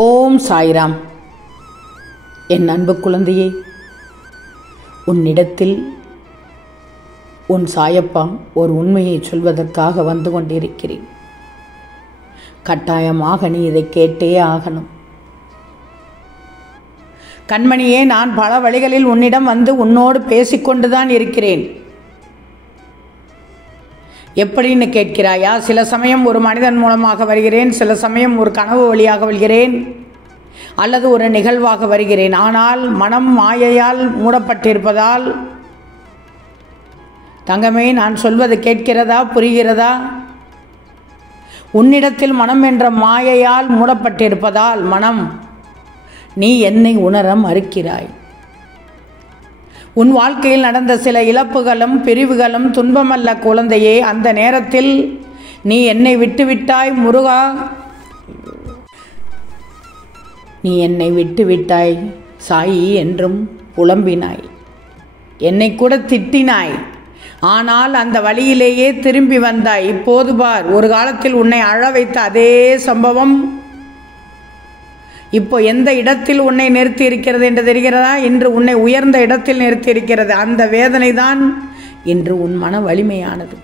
ஓம் சாய்ராம். என் அன்பு குழந்தையே, உன்னிடத்தில் உன் சாயப்பா ஒரு உண்மையை சொல்வதற்காக வந்து கொண்டிருக்கிறேன். கட்டாயமாக நீ இதை கேட்டே ஆகணும். கண்மணியே, நான் பல வழிகளில் உன்னிடம் வந்து உன்னோடு பேசிக்கொண்டுதான் இருக்கிறேன். எப்படின்னு கேட்கிறாயா? சில சமயம் ஒரு மனிதன் மூலமாக வருகிறேன், சில சமயம் ஒரு கனவு வழியாக வருகிறேன், அல்லது ஒரு நிகழ்வாக வருகிறேன். ஆனால் மனம் மாயையால் மூடப்பட்டிருப்பதால், தங்கமே, நான் சொல்வது கேட்கிறதா, புரிகிறதா? உன்னிடத்தில் மனம் என்ற மாயையால் மூடப்பட்டிருப்பதால் மனம், நீ என்னை உணர மறுக்கிறாய். உன் வாழ்க்கையில் நடந்த சில இழப்புகளும் பிரிவுகளும் துன்பமல்ல குழந்தையே. அந்த நேரத்தில் நீ என்னை விட்டுவிட்டாய் முருகா, நீ என்னை விட்டுவிட்டாய் சாயி என்றும் புலம்பினாய், என்னை கூட திட்டினாய். ஆனால் அந்த வழியிலேயே திரும்பி வந்தாய். இப்போது பார், ஒரு காலத்தில் உன்னை அழ வைத்த அதே சம்பவம் இப்போ எந்த இடத்தில் உன்னை நிறுத்தி இருக்கிறது என்று தெரிகிறதா? இன்று உன்னை உயர்ந்த இடத்தில் நிறுத்தி இருக்கிறது. அந்த வேதனை தான் இன்று உன் மன வலிமையானது.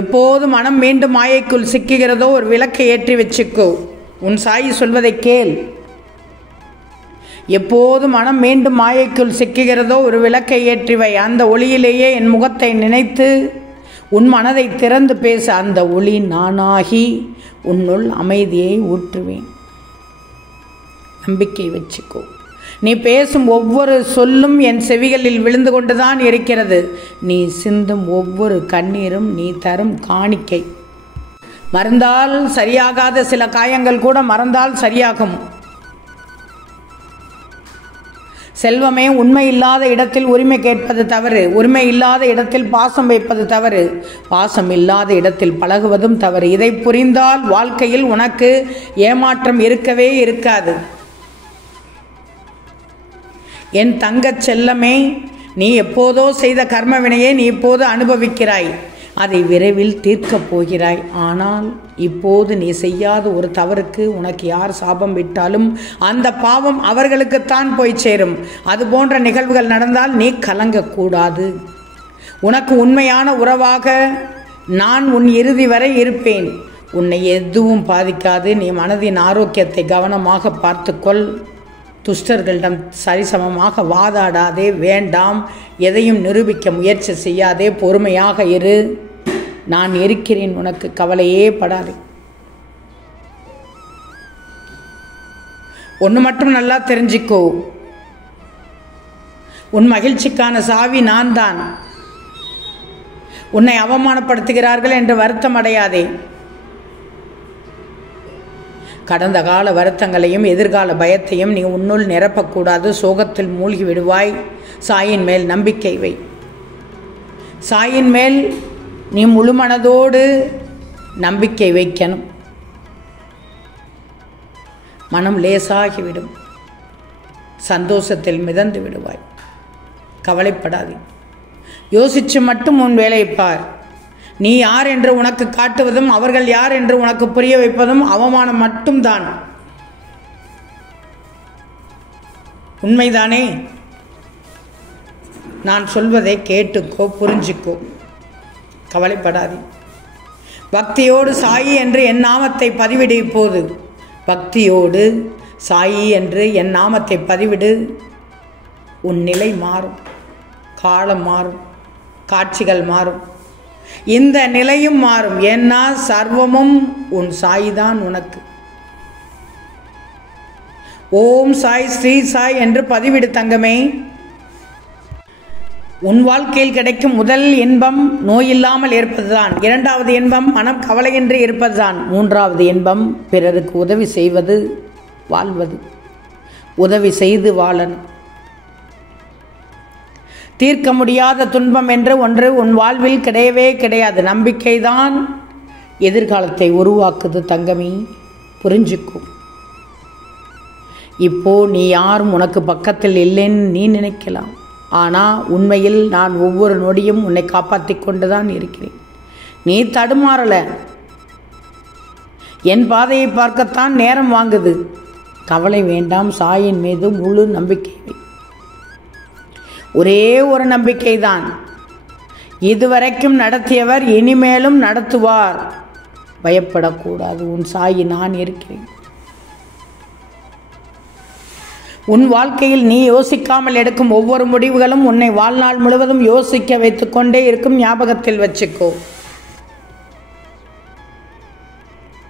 எப்போது மனம் மீண்டும் மாயைக்குள் சிக்குகிறதோ ஒரு விளக்கை ஏற்றி வச்சுக்கோ. உன் சாயி சொல்வதை கேள். எப்போது மனம் மீண்டும் மாயைக்குள் சிக்குகிறதோ ஒரு விளக்கை ஏற்றி வை. அந்த ஒளியிலேயே என் முகத்தை நினைத்து உன் மனதை திறந்து பேச. அந்த ஒளி நானாகி உன்னுள் அமைதியை ஊற்றுவேன். நம்பிக்கை வச்சுக்கோ. நீ பேசும் ஒவ்வொரு சொல்லும் என் செவிகளில் விழுந்து கொண்டுதான் இருக்கிறது. நீ சிந்தும் ஒவ்வொரு கண்ணீரும் நீ தரும் காணிக்கை. மறந்தால் சரியாகாத சில காயங்கள் கூட மறந்தால் சரியாகும். செல்வமே, உண்மை இல்லாத இடத்தில் உரிமை கேட்பது தவறு. உரிமை இல்லாத இடத்தில் பாசம் வைப்பது தவறு. பாசம் இல்லாத இடத்தில் பழகுவதும் தவறு. இதை புரிந்தால் வாழ்க்கையில் உனக்கு ஏமாற்றம் இருக்கவே இருக்காது. என் தங்கச் செல்லமே, நீ எப்போதோ செய்த கர்ம வினையை நீ இப்போது அனுபவிக்கிறாய். அதை விரைவில் தீர்க்கப் போகிறாய். ஆனால் இப்போது நீ செய்யாத ஒரு தவறுக்கு உனக்கு யார் சாபம் விட்டாலும் அந்த பாவம் அவர்களுக்குத்தான் போய் சேரும். அது போன்ற நிகழ்வுகள் நடந்தால் நீ கலங்கக்கூடாது. உனக்கு உண்மையான உறவாக நான் உன் இறுதி வரை இருப்பேன். உன்னை எதுவும் பாதிக்காது. நீ மனதின் ஆரோக்கியத்தை கவனமாக பார்த்துக்கொள். துஷ்டர்களிடம் சரிசமமாக வாதாடாதே. வேண்டாம், எதையும் நிரூபிக்க முயற்சி செய்யாதே. பொறுமையாக இரு. நான் இருக்கிறேன், உனக்கு கவலையே படாதே. ஒன்று மட்டும் நல்லா தெரிஞ்சிக்கோ, உன் மகிழ்ச்சிக்கான சாவி நான் தான். உன்னை அவமானப்படுத்துகிறார்கள் என்று வருத்தம் அடையாதே. கடந்த கால வருத்தங்களையும் எதிர்கால பயத்தையும் நீ உன்னுள் நிரப்பக்கூடாது. சோகத்தில் மூழ்கி விடுவாய். சாயின் மேல் நம்பிக்கை வை. சாயின் மேல் நீ முழு மனதோடு நம்பிக்கை வைக்கணும். மனம் லேசாகிவிடும். சந்தோஷத்தில் மிதந்து விடுவாய். கவலைப்படாதே. யோசிச்சு மட்டும் உன் வேலையை பார். நீ யார் என்று உனக்கு காட்டுவதும் அவர்கள் யார் என்று உனக்கு புரிய வைப்பதும் அவமானம் மட்டும்தான். உண்மைதானே? நான் சொல்வதை கேட்டுக்கோ, புரிஞ்சுக்கோ. கவலைப்படாதே. பக்தியோடு சாயி என்று என் நாமத்தை பதிவிடு. இப்போது பக்தியோடு சாயி என்று என் நாமத்தை பதிவிடு. உன் நிலை மாறும். காலம் மாறும். காட்சிகள் மாறும். இந்த நிலையும் மாறும். ஏன்னா சர்வமும் உன் சாய்தான் உனக்கு. ஓம் சாய், ஸ்ரீ சாய் என்று பதிவிடு தங்கமே. உன் வாழ்க்கையில் கிடைக்கும் முதல் இன்பம் நோயில்லாமல் இருப்பதுதான். இரண்டாவது இன்பம் மனம் கவலையின்றி இருப்பதுதான். மூன்றாவது இன்பம் பிறருக்கு உதவி செய்வது, வாழ்வது. உதவி செய்து வாழணும். தீர்க்க முடியாத துன்பம் என்று ஒன்று உன் வாழ்வில் கிடையவே கிடையாது. நம்பிக்கைதான் எதிர்காலத்தை உருவாக்குது தங்கமி, புரிஞ்சுக்கும். இப்போ நீ யாரும் உனக்கு பக்கத்தில் இல்லைன்னு நீ நினைக்கலாம். ஆனால் உண்மையில் நான் ஒவ்வொரு நொடியும் உன்னை காப்பாற்றி கொண்டு தான் இருக்கிறேன். நீ தடுமாறலை. என் பாதையை பார்க்கத்தான் நேரம் வாங்குது. கவலை வேண்டாம், சாயின் மீது முழு நம்பிக்கை. ஒரே ஒரு நம்பிக்கைதான், இதுவரைக்கும் நடத்தியவர் இனிமேலும் நடத்துவார். பயப்படக்கூடாது, உன் சாயி நான் இருக்கிறேன். உன் வாழ்க்கையில் நீ யோசிக்காமல் எடுக்கும் ஒவ்வொரு முடிவுகளும் உன்னை வாழ்நாள் முழுவதும் யோசிக்க வைத்துக் கொண்டே இருக்கும். ஞாபகத்தில் வச்சுக்கோ.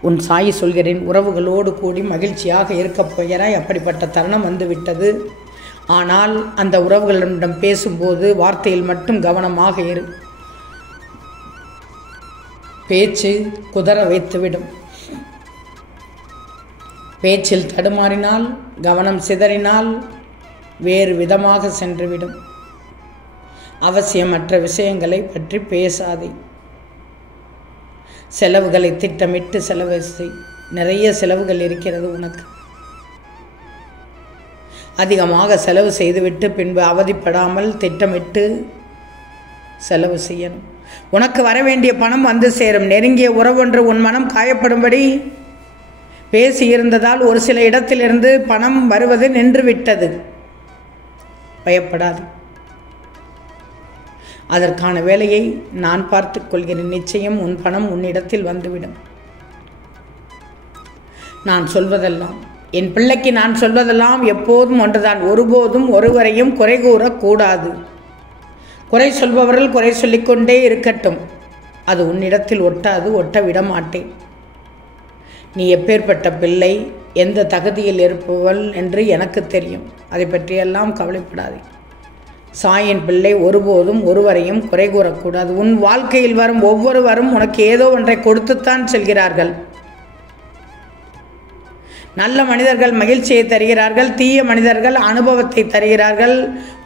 உன் சாயி சொல்கிறேன், உறவுகளோடு கூடி மகிழ்ச்சியாக இருக்கப் போகிறாய். அப்படிப்பட்ட தருணம் வந்துவிட்டது. ஆனால் அந்த உறவுகளிடம் பேசும்போது வார்த்தையில் மட்டும் கவனமாக இரு. பேச்சு குதற வைத்துவிடும். பேச்சில் தடுமாறினால், கவனம் சிதறினால் வேறு விதமாக சென்றுவிடும். அவசியமற்ற விஷயங்களை பற்றி பேசாதே. செலவுகளை திட்டமிட்டு செலவு செய். நிறைய செலவுகள் இருக்கிறது உனக்கு. அதிகமாக செலவு செய்துவிட்டு பின்பு அவதிப்படாமல் திட்டமிட்டு செலவு செய்யணும். உனக்கு வர வேண்டிய பணம் வந்து சேரும். நெருங்கிய உறவொன்று உன் மனம் காயப்படும்படி பேசியிருந்ததால் ஒரு சில இடத்திலிருந்து பணம் வருவது நின்றுவிட்டது. பயப்படாது, அதற்கான வேலையை நான் பார்த்துக் கொள்கிறேன். நிச்சயம் உன் பணம் உன்னிடத்தில் வந்துவிடும். நான் சொல்வதெல்லாம், என் பிள்ளைக்கு நான் சொல்வதெல்லாம் எப்போதும் ஒன்றுதான். ஒருபோதும் ஒருவரையும் குறை கூறக்கூடாது. குறை சொல்பவர்கள் குறை சொல்லிக்கொண்டே இருக்கட்டும். அது உன்னிடத்தில் ஒட்டாது, ஒட்ட விட மாட்டேன். நீ எப்பேற்பட்ட பிள்ளை, எந்த தகுதியில் இருப்பவள் என்று எனக்கு தெரியும். அதை பற்றியெல்லாம் கவலைப்படாதே. சாயின் பிள்ளை ஒருபோதும் ஒருவரையும் குறை கூறக்கூடாது. உன் வாழ்க்கையில் வரும் ஒவ்வொருவரும் உனக்கு ஏதோ ஒன்றை கொடுத்துத்தான் செல்கிறார்கள். நல்ல மனிதர்கள் மகிழ்ச்சியை தருகிறார்கள், தீய மனிதர்கள் அனுபவத்தை தருகிறார்கள்,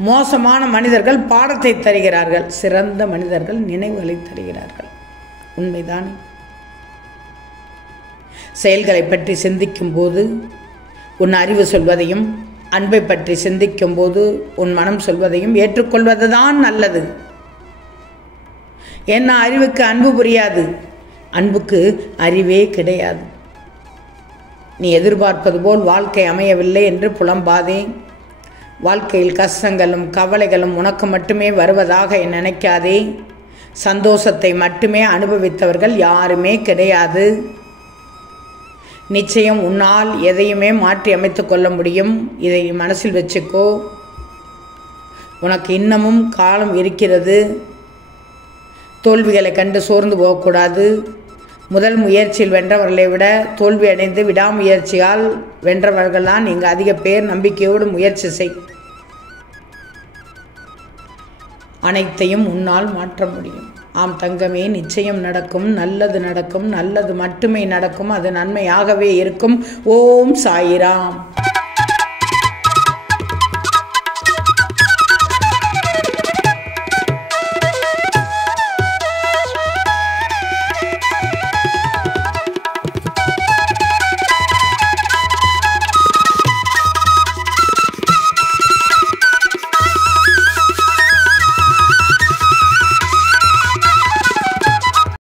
மோசமான மனிதர்கள் பாடத்தை தருகிறார்கள், சிறந்த மனிதர்கள் நினைவுகளை தருகிறார்கள். உண்மைதான். செயல்களை பற்றி சிந்திக்கும் போது உன் அறிவு சொல்வதையும், அன்பை பற்றி சிந்திக்கும் போது உன் மனம் சொல்வதையும் ஏற்றுக்கொள்வதுதான் நல்லது. ஏன்னா அறிவுக்கு அன்பு புரியாது, அன்புக்கு அறிவே கிடையாது. நீ எதிர்பார்ப்பது போல் வாழ்க்கை அமையவில்லை என்று புலம்பாதே. வாழ்க்கையில் கஷ்டங்களும் கவலைகளும் உனக்கு மட்டுமே வருவதாக நினைக்காதே. சந்தோஷத்தை மட்டுமே அனுபவித்தவர்கள் யாருமே கிடையாது. நிச்சயம் உன்னால் எதையுமே மாற்றி அமைத்து கொள்ள முடியும். இதை மனசில் வச்சுக்கோ. உனக்கு இன்னமும் காலம் இருக்கிறது. தோல்விகளை கண்டு சோர்ந்து போகக்கூடாது. முதல் முயற்சியில் வென்றவர்களை விட தோல்வி அடைந்து விடாமுயற்சியால் வென்றவர்கள்தான் இங்கு அதிக பேர். நம்பிக்கையோடு முயற்சி செய். அனைத்தையும் உன்னால் மாற்ற முடியும். ஆம் தங்கமே, நிச்சயம் நடக்கும். நல்லது நடக்கும். நல்லது மட்டுமே நடக்கும். அது நன்மையாகவே இருக்கும். ஓம் சாயிராம்.